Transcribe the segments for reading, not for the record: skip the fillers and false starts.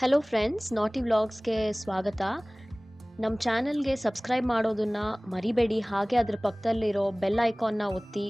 Hello friends, ನಾಟಿ ವ್ಲಾಗ್ಸ್ಗೆ ಸ್ವಾಗತ. ನಮ್ಮ ಚಾನಲ್ಗೆ ಸಬ್ಸ್ಕ್ರೈಬ್ ಮಾಡೋದನ್ನು ಮರಿಬೇಡಿ. ಹಾಗೆ ಅದರ ಪಕ್ಕದಲ್ಲಿರೋ ಬೆಲ್ ಐಕಾನ್ನ ಒತ್ತಿ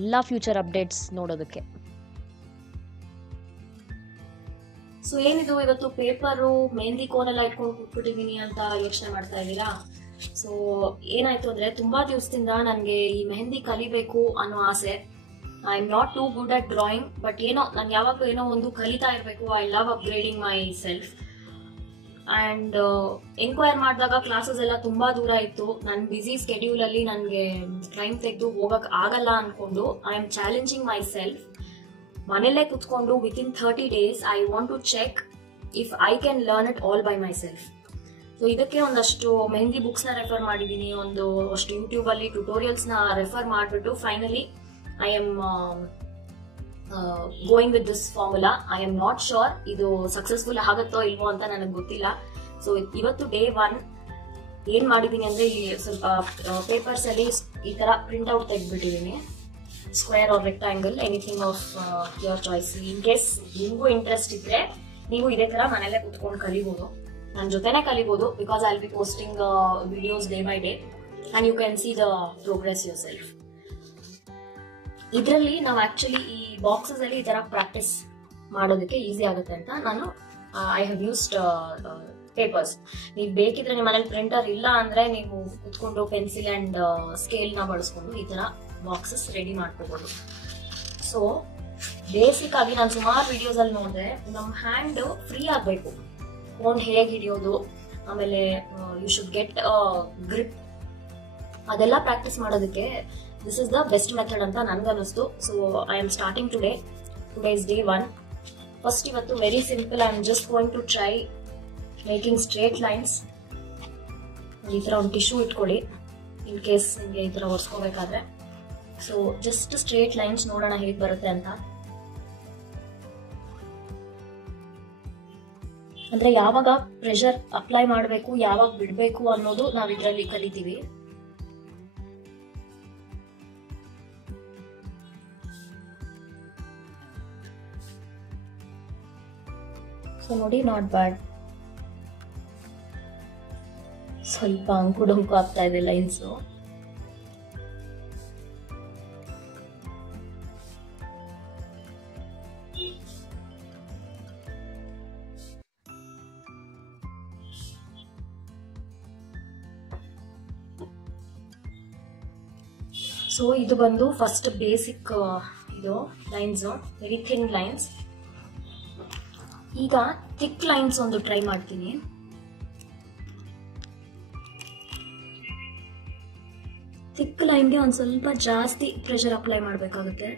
ಎಲ್ಲ ಫ್ಯೂಚರ್ ಅಪ್ಡೇಟ್ಸ್ ನೋಡೋದಕ್ಕೆ. ಸೊ ಏನಿದು ಇವತ್ತು ಪೇಪರು ಮೆಹಂದಿ ಕೋನೆಲ್ಲ ಇಟ್ಕೊಂಡು ಕೂತ್ಬಿಟ್ಟಿದ್ದೀನಿ ಅಂತ ಯೋಚನೆ ಮಾಡ್ತಾ ಇದ್ದೀರಾ? ಸೊ ಏನಾಯ್ತು ಅಂದ್ರೆ, ತುಂಬಾ ದಿವಸದಿಂದ ನನಗೆ ಈ ಮೆಹಂದಿ ಕಲಿಬೇಕು ಅನ್ನೋ ಆಸೆ. I am not too good at drawing, but ಏನೋ ನಾನು ಯಾವಾಗಲೂ ಏನೋ ಒಂದು ಕಲಿತಾ ಇರಬೇಕು. I love upgrading my self. And enquire ಮಾಡಿದಾಗ ಕ್ಲಾಸಸ್ ಎಲ್ಲ ತುಂಬಾ ದೂರ ಇತ್ತು. ನನ್ನ ಬ್ಯುಸಿ ಸ್ಕೆಡ್ಯೂಲ್ ಅಲ್ಲಿ ನನಗೆ ಟೈಮ್ ತೆಗೆದು ಹೋಗಕ್ ಆಗಲ್ಲ ಅನ್ಕೊಂಡು I am challenging myself. ಮನೆಯಲ್ಲೇ ಕುತ್ಕೊಂಡು within 30 days I want to check if I can learn it all by myself. So ಇದಕ್ಕೆ ಒಂದಷ್ಟು ಮೆಹಂದಿ ಬುಕ್ಸ್ ನ ರೆಫರ್ ಮಾಡಿದ್ದೀನಿ, ಅಷ್ಟು ಯೂಟ್ಯೂಬ್ ಅಲ್ಲಿ ಟ್ಯುಟೋರಿಯಲ್ಸ್ ನ ರೆಫರ್ ಮಾಡಿಬಿಟ್ಟು finally I am going with this formula. I am not sure ಇದು successful ಆಗುತ್ತೋ ಇಲ್ವೋ ಅಂತ ನನಗೆ ಗೊತ್ತಿಲ್ಲ. ಸೊ ಇವತ್ತು ಡೇ 1 ಏನ್ ಮಾಡಿದೀನಿ ಅಂದ್ರೆ, ಇಲ್ಲಿ ಸ್ವಲ್ಪ ಪೇಪರ್ಸ್ ಅಲ್ಲಿ ಈ ತರ ಪ್ರಿಂಟ್ ಔಟ್ ತೆಗೆದ್ಬಿಟ್ಟಿದೀನಿ. Square or rectangle, anything of your choice. In case ನಿಮಗೂ ಇಂಟ್ರೆಸ್ಟ್ ಇದ್ರೆ ನೀವು ಇದೇ ತರ ಮನೇಲೆ ಕುತ್ಕೊಂಡು ಕಲಿಬಹುದು, ನನ್ನ ಜೊತೆನೆ ಕಲಿಬಹುದು. Because I will be posting videos day by day and you can see the progress yourself. ಇದರಲ್ಲಿ ನಾವು ಆಕ್ಚುಲಿ ಈ ಬಾಕ್ಸಸ್ ಅಲ್ಲಿ ಈ ತರ ಪ್ರಾಕ್ಟೀಸ್ ಮಾಡೋದಕ್ಕೆ ಈಸಿ ಆಗುತ್ತೆ ಅಂತ ನಾನು ಐ ಹ್ಯಾವ್ ಯೂಸ್ಡ್ ಪೇಪರ್ಸ್. ನೀವು ಬೇಕಿದ್ರೆ ನಿಮ್ಮ ಮನೇಲಿ ಪ್ರಿಂಟರ್ ಇಲ್ಲ ಅಂದ್ರೆ ನೀವು ಕುತ್ಕೊಂಡು ಪೆನ್ಸಿಲ್ ಅಂಡ್ ಸ್ಕೇಲ್ ನ ಬಳಸ್ಕೊಂಡು ಈ ತರ ಬಾಕ್ಸಸ್ ರೆಡಿ ಮಾಡ್ಕೋಬಹುದು. ಸೊ ಬೇಸಿಕ್ ಆಗಿ ನಾನು ಸುಮಾರು ವಿಡಿಯೋಸ್ ಅಲ್ಲಿ ನೋಡಿದೆ, ನಮ್ಮ ಹ್ಯಾಂಡ್ ಫ್ರೀ ಆಗ್ಬೇಕು. ಫೋನ್ ಹೇಗೆ ಹಿಡಿಯೋದು, ಆಮೇಲೆ ಯು ಶುಡ್ ಗೆಟ್ ಗ್ರಿಪ್, ಅದೆಲ್ಲ ಪ್ರಾಕ್ಟೀಸ್ ಮಾಡೋದಕ್ಕೆ this is the best method ಅಂತ ನನ್ಗನ್ನಿಸ್ತು. So I am starting today is day 1. First ಇವತ್ತು very simple, I am just going to try making straight lines. ಈ ತರ ಒಂದು ಟಿಶ್ಯೂ ಇಟ್ಕೊಳ್ಳಿ ಇನ್ ಕೇಸ್ ನಿಮಗೆ ಈ ತರ ಒರೆಸ್ಕೋಬೇಕಾದ್ರೆ. ಸೊ ಜಸ್ಟ್ ಸ್ಟ್ರೇಟ್ ಲೈನ್ಸ್ ನೋಡೋಣ ಹೇಗೆ ಬರುತ್ತೆ ಅಂತ. ಅಂದ್ರೆ ಯಾವಾಗ ಪ್ರೆಷರ್ ಅಪ್ಲೈ ಮಾಡಬೇಕು, ಯಾವಾಗ ಬಿಡಬೇಕು ಅನ್ನೋದು ನಾವು ಇದರಲ್ಲಿ ಕಲಿತೀವಿ. ಸೊ ನೋಡಿ, ನಾಟ್ ಬ್ಯಾಡ್. ಸ್ವಲ್ಪ ಅಂಕು ಡೊಂಕು ಆಗ್ತಾ ಇದೆ ಲೈನ್ಸು. ಸೊ ಇದು ಬಂದು ಫಸ್ಟ್ ಬೇಸಿಕ್ ಇದು ಲೈನ್ಸ್, ವೆರಿ ಥಿನ್ ಲೈನ್ಸ್. ಈಗ ಥಿಕ್ ಲೈನ್ಸ್ ಒಂದು ಟ್ರೈ ಮಾಡ್ತೀನಿ. ಥಿಕ್ ಲೈನ್ಗೆ ಒಂದು ಸ್ವಲ್ಪ ಜಾಸ್ತಿ ಪ್ರೆಷರ್ ಅಪ್ಲೈ ಮಾಡಬೇಕಾಗುತ್ತೆ.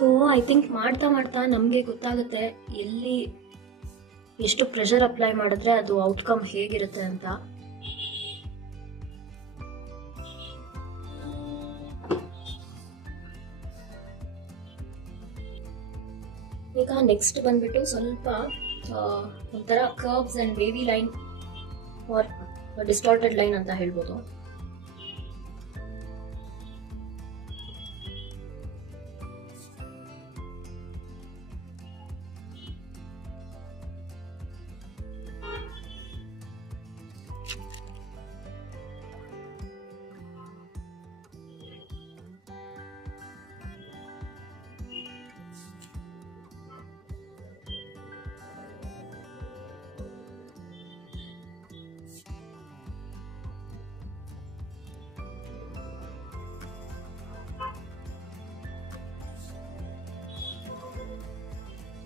ಸೊ ಐ ಥಿಂಕ್ ಮಾಡ್ತಾ ಮಾಡ್ತಾ ನಮಗೆ ಗೊತ್ತಾಗುತ್ತೆ ಎಲ್ಲಿ ಎಷ್ಟು ಪ್ರೆಷರ್ ಅಪ್ಲೈ ಮಾಡಿದ್ರೆ ಅದು ಔಟ್ಕಮ್ ಹೇಗಿರುತ್ತೆ ಅಂತ. ಈಗ ನೆಕ್ಸ್ಟ್ ಬಂದ್ಬಿಟ್ಟು ಸ್ವಲ್ಪ ಒಂಥರ curves and wavy line or distorted line ಅಂತ ಹೇಳ್ಬೋದು.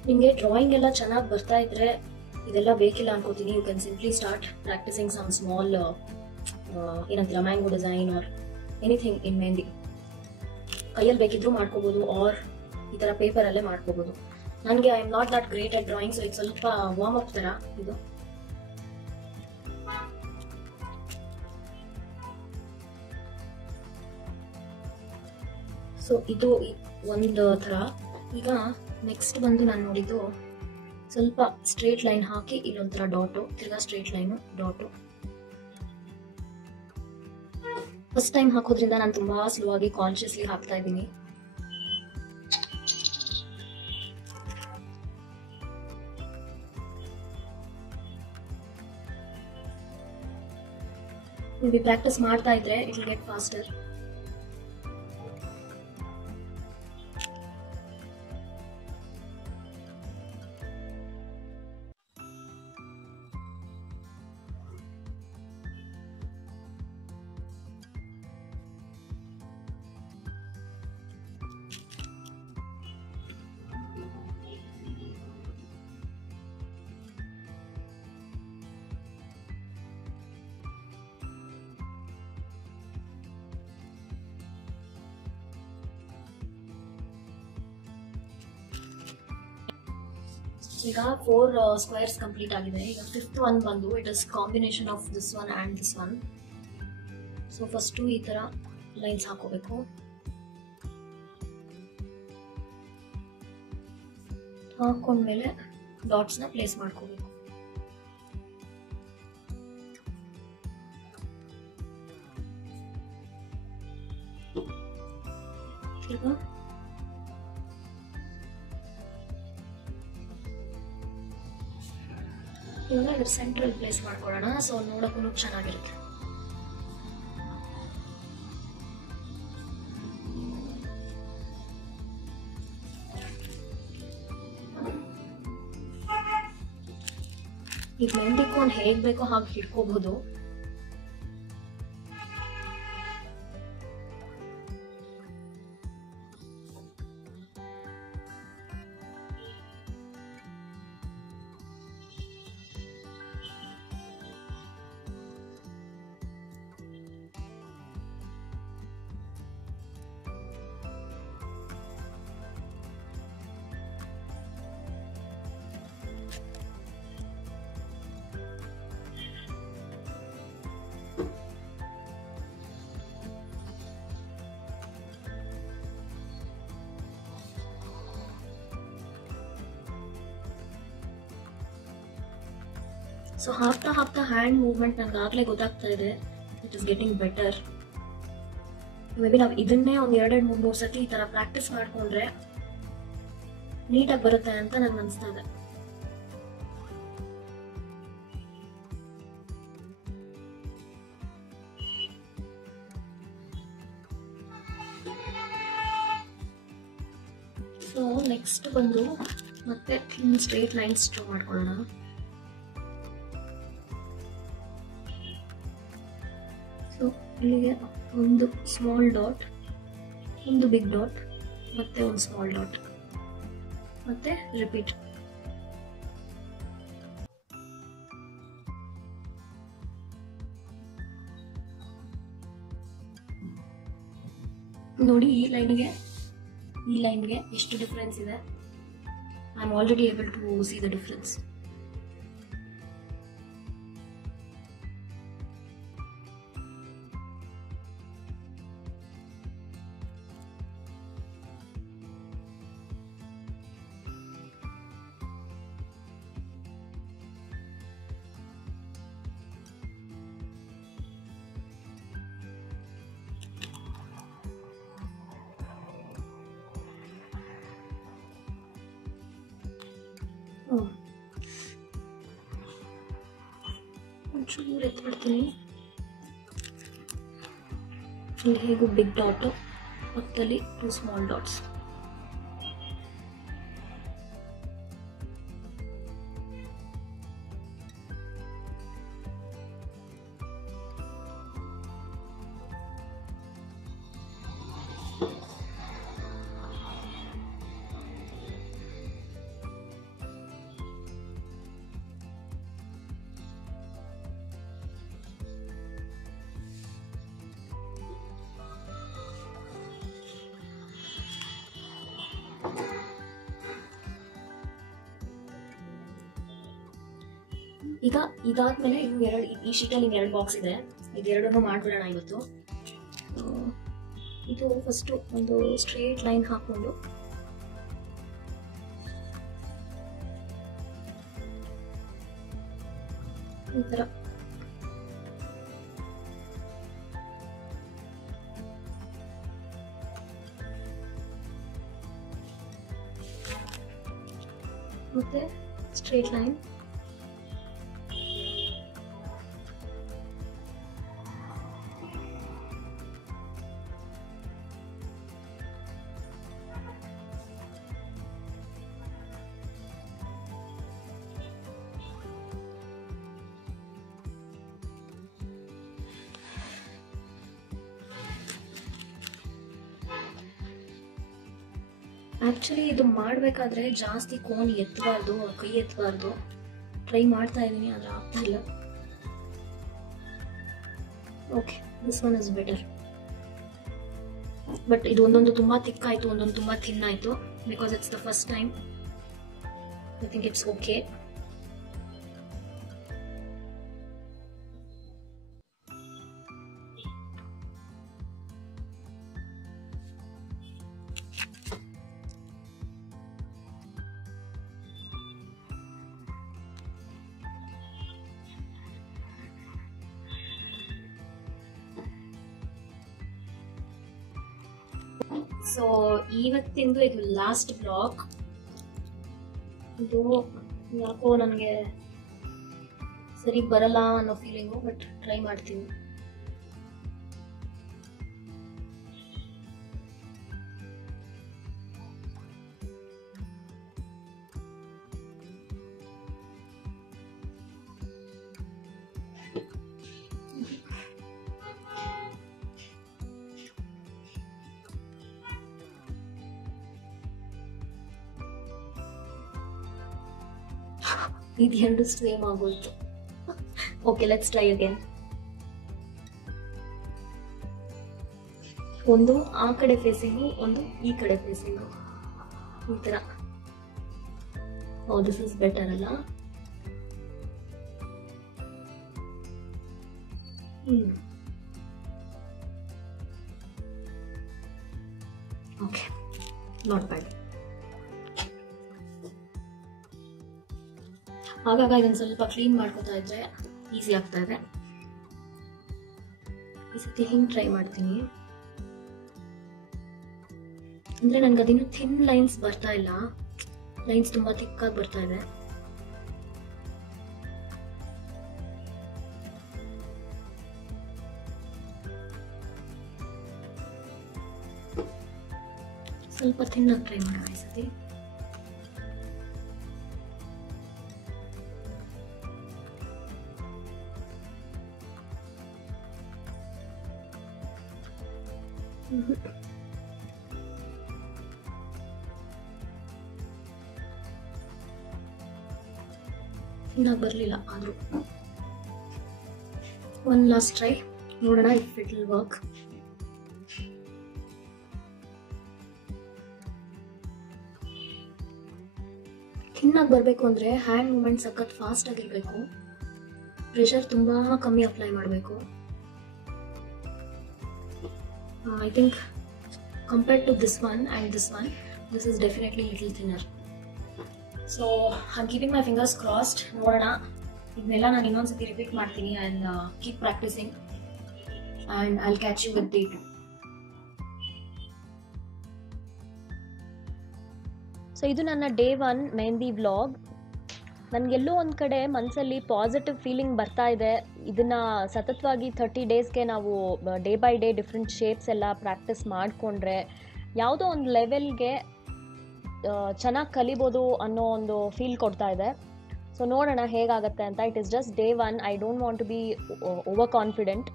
ನಿಮಗೆ ಡ್ರಾಯಿಂಗ್ ಎಲ್ಲ ಚೆನ್ನಾಗಿ ಬರ್ತಾ ಇದ್ರೆ ಇದೆಲ್ಲ ಬೇಕಿಲ್ಲ ಅನ್ಕೋತೀನಿ. You can simply start practicing some small ಏನಂತೀರ mango design or anything in mehndi. ಕೈಯಲ್ಲಿ ಬೇಕಿದ್ರು ಮಾಡ್ಕೋಬಹುದು ಆರ್ ಈ ತರ ಪೇಪರ್ ಅಲ್ಲೇ ಮಾಡ್ಕೋಬಹುದು. ನನಗೆ I am not that great at drawing, so ಇದು ಸ್ವಲ್ಪ ವಾರ್ಮ್ ಅಪ್ ತರ ಇದು. ಸೊ ಇದು ಒಂದು ತರ. ಈಗ ನೆಕ್ಸ್ಟ್ ಬಂದು ನಾನು ನೋಡಿದ್ದು ಸ್ವಲ್ಪ ಸ್ಟ್ರೇಟ್ ಲೈನ್ ಹಾಕಿ ಇಲ್ಲೊಂಥರ ಡಾಟು, ತಿರ್ಗಾ straight line, dot. First time ಹಾಕೋದ್ರಿಂದ ನಾನು ತುಂಬಾ ಸ್ಲೋ ಆಗಿ ಕಾನ್ಶಿಯಸ್ಲಿ ಹಾಕ್ತಾ ಇದ್ದೀನಿ. ನೀವು ಪ್ರಾಕ್ಟೀಸ್ ಮಾಡ್ತಾ ಇದ್ರೆ ಇಟ್ ವಿಲ್ ಗೆಟ್ ಫಾಸ್ಟರ್. ಈಗ 4 ಸ್ಕ್ವೇರ್ಸ್ ಕಂಪ್ಲೀಟ್ ಆಗಿದೆ. ಈಗ 5th ಒನ್ ಬಂದು it is combination of this one and this one. So first ಈ ತರ ಲೈನ್ಸ್ ಹಾಕೋಬೇಕು. ಹಾಕೊಂಡ್ಮೇಲೆ ಡಾಟ್ಸ್ ನ ಪ್ಲೇಸ್ ಮಾಡ್ಕೋಬೇಕು. ಈಗ ಇವಾಗ ಸೆಂಟ್ರಲ್ ಪ್ಲೇಸ್ ಮಾಡ್ಕೊಳ್ಳೋಣ. ಸೊ ನೋಡಕ್ಕೂ ಚೆನ್ನಾಗಿರುತ್ತೆ. ಈ ಮೆಹಂದಿ ಕೋನ್ ಹೇಗ್ ಬೇಕೋ ಹಾಗೆ ಹಿಡ್ಕೋಬಹುದು. ಸೊ ಹಾಕ್ತಾ ಹ್ಯಾಂಡ್ ಮೂವ್ಮೆಂಟ್ ನನಗೆ ಆಗ್ಲೇ ಗೊತ್ತಾಗ್ತಾ ಇದೆ. It is getting better. May be ನಾವು ಇದನ್ನೇ ಒಂದು 2-3 ಸತಿ ಈ ತರ ಪ್ರಾಕ್ಟೀಸ್ ಮಾಡ್ಕೊಂಡ್ರೆ ನೀಟಾಗಿ ಬರುತ್ತೆ ಅಂತ ನಂಗೆ ಅನಿಸ್ತಾ ಇದೆ. ಸೊ ನೆಕ್ಸ್ಟ್ ಬಂದು ಮತ್ತೆ ಸ್ಟ್ರೇಟ್ ಲೈನ್ಸ್ ಡ್ರಾ ಮಾಡ್ಕೊಳ್ಳೋಣ. ಸೊ ಇಲ್ಲಿಗೆ ಒಂದು ಸ್ಮಾಲ್ ಡಾಟ್, ಒಂದು ಬಿಗ್ ಡಾಟ್, ಮತ್ತೆ ಒಂದು ಸ್ಮಾಲ್ ಡಾಟ್, ಮತ್ತೆ ರಿಪೀಟ್. ನೋಡಿ ಈ ಲೈನ್ಗೆ ಎಷ್ಟು ಡಿಫರೆನ್ಸ್ ಇದೆ. I am already able to see the difference. ಒಂಚೂರು ಎತ್ಬಿಡ್ತೀನಿ. ಇಲ್ಲಿ ಹೇಗೂ ಬಿಗ್ ಡಾಟು, ಪಕ್ಕದಲ್ಲಿ 2 ಸ್ಮಾಲ್ ಡಾಟ್ಸ್. ಈಗ ಇದಾದ್ಮೇಲೆ ಈ ಶೀಟಲ್ಲಿ 2 ಬಾಕ್ಸ್ ಇದೆ. ಇದೆರಡನ್ನು ಮಾಡ್ಬಿಡೋಣ ಇವತ್ತು. ಇದು ಫಸ್ಟ್ ಒಂದು ಸ್ಟ್ರೇಟ್ ಲೈನ್ ಹಾಕೊಂಡು ಈ ಥರ. ಮತ್ತೆ ಸ್ಟ್ರೇಟ್ ಲೈನ್. ಆ್ಯಕ್ಚುಲಿ ಇದು ಮಾಡಬೇಕಾದ್ರೆ ಜಾಸ್ತಿ ಕೋನ್ ಎತ್ತಬಾರ್ದು, ಕೈ ಎತ್ತಬಾರ್ದು. ಟ್ರೈ ಮಾಡ್ತಾ ಇದ್ದೀನಿ, ಆದರೆ ಆಗ್ತಾ ಇಲ್ಲ. Okay, this one is better. But ಇದು ಒಂದೊಂದು ತುಂಬ ಥಿಕ್ ಆಯಿತು, ಒಂದೊಂದು ತುಂಬ ಥಿನ್ ಆಯಿತು. Because it's the first time. I think it's okay. So ಇವತ್ತಿಂದು ಇದು ಲಾಸ್ಟ್ ಬ್ಲಾಗ್. ಇದು ಯಾಕೋ ನನಗೆ ಸರಿ ಬರಲ್ಲ ಅನ್ನೋ ಫೀಲಿಂಗು, ಬಟ್ ಟ್ರೈ ಮಾಡ್ತೀನಿ. ಇದೆರಡು ಸೇಮ್ ಆಗೋಯ್ತು. Okay, let's try again. ಒಂದು ಆ ಕಡೆ ಫೇಸಿಂಗು, ಒಂದು ಈ ಕಡೆ ಫೇಸಿಂಗು, ಈ ತರ. ಓ, ದಿಸ್ ಇಸ್ ಬೆಟರ್ ಅಲ್ಲ? Okay, not bad. ಆಗಾಗ ಇದನ್ನು ಸ್ವಲ್ಪ ಕ್ಲೀನ್ ಮಾಡ್ಕೋತಾ ಇದ್ರೆ ಈಸಿ ಆಗ್ತಾ ಇದೆ. ಈ ಸತಿ ಹಿಂಗೆ ಟ್ರೈ ಮಾಡ್ತೀನಿ. ಅಂದ್ರೆ ನನ್ಗೆ ಅದಿನ್ನೂ ಥಿನ್ ಲೈನ್ಸ್ ಬರ್ತಾ ಇಲ್ಲ, ಲೈನ್ಸ್ ತುಂಬಾ ಥಿಕ್ಕಾಗಿ ಬರ್ತಾ ಇದೆ. ಸ್ವಲ್ಪ ಥಿನ್ನಾಗಿ ಟ್ರೈ ಮಾಡೋಣ ಈ ಸತಿ. ಇನ್ನ ಬರಲಿಲ್ಲ, ಆದರೂ ಒನ್ ಲಾಸ್ಟ್ ಟ್ರೈ ನೋಡೋಣ ಇಫ್ ಇಟ್ ವಿಲ್ ವರ್ಕ್. ಥಿನ್ನಾಗಿ ಬರಬೇಕು ಅಂದರೆ ಹ್ಯಾಂಡ್ ಮೂಮೆಂಟ್ ಸಖತ್ ಫಾಸ್ಟ್ ಆಗಿರಬೇಕು, ಪ್ರೆಷರ್ ತುಂಬ ಕಮ್ಮಿ ಅಪ್ಲೈ ಮಾಡಬೇಕು. I think compared to this one and this one, this is definitely little thinner. So I'm keeping my fingers crossed. ನೋಡೋಣ, ಇದನ್ನೆಲ್ಲ ನಾನು ಇನ್ನೊಂದ್ಸತಿ ರಿಪೀಟ್ ಮಾಡ್ತೀನಿ. and keep practicing and I'll catch you with day 2. So ಇದು ನನ್ನ day 1 mehndi vlog. ನನಗೆಲ್ಲೋ ಒಂದು ಕಡೆ ಮನಸ್ಸಲ್ಲಿ ಪಾಸಿಟಿವ್ ಫೀಲಿಂಗ್ ಬರ್ತಾ ಇದೆ. ಇದನ್ನು ಸತತವಾಗಿ 30 ಡೇಸ್ಗೆ ನಾವು day by day different shapes ಎಲ್ಲ ಪ್ರಾಕ್ಟೀಸ್ ಮಾಡಿಕೊಂಡ್ರೆ ಯಾವುದೋ ಒಂದು ಲೆವೆಲ್ಗೆ ಚೆನ್ನಾಗಿ ಕಲಿಬೋದು ಅನ್ನೋ ಒಂದು ಫೀಲ್ ಕೊಡ್ತಾ ಇದೆ. ಸೊ ನೋಡೋಣ ಹೇಗಾಗುತ್ತೆ ಅಂತ. It is just day 1. I don't want to be over confident.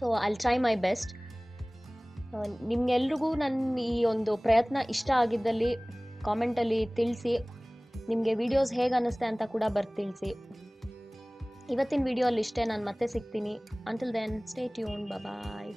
So I try my best. ನಿಮ್ಗೆಲ್ರಿಗೂ ನನ್ನ ಈ ಒಂದು ಪ್ರಯತ್ನ ಇಷ್ಟ ಆಗಿದ್ದಲ್ಲಿ ಕಾಮೆಂಟಲ್ಲಿ ತಿಳಿಸಿ. ನಿಮಗೆ ವಿಡಿಯೋಸ್ ಹೇಗೆ ಅನ್ನಿಸ್ತೆ ಅಂತ ಕೂಡ ತಿಳಿಸಿ. ಇವತ್ತಿನ ವಿಡಿಯೋ ಅಲ್ಲಿ ಇಷ್ಟೇ. ನಾನು ಮತ್ತೆ ಸಿಗ್ತೀನಿ. Until then stay tune. ಬಾಯ್.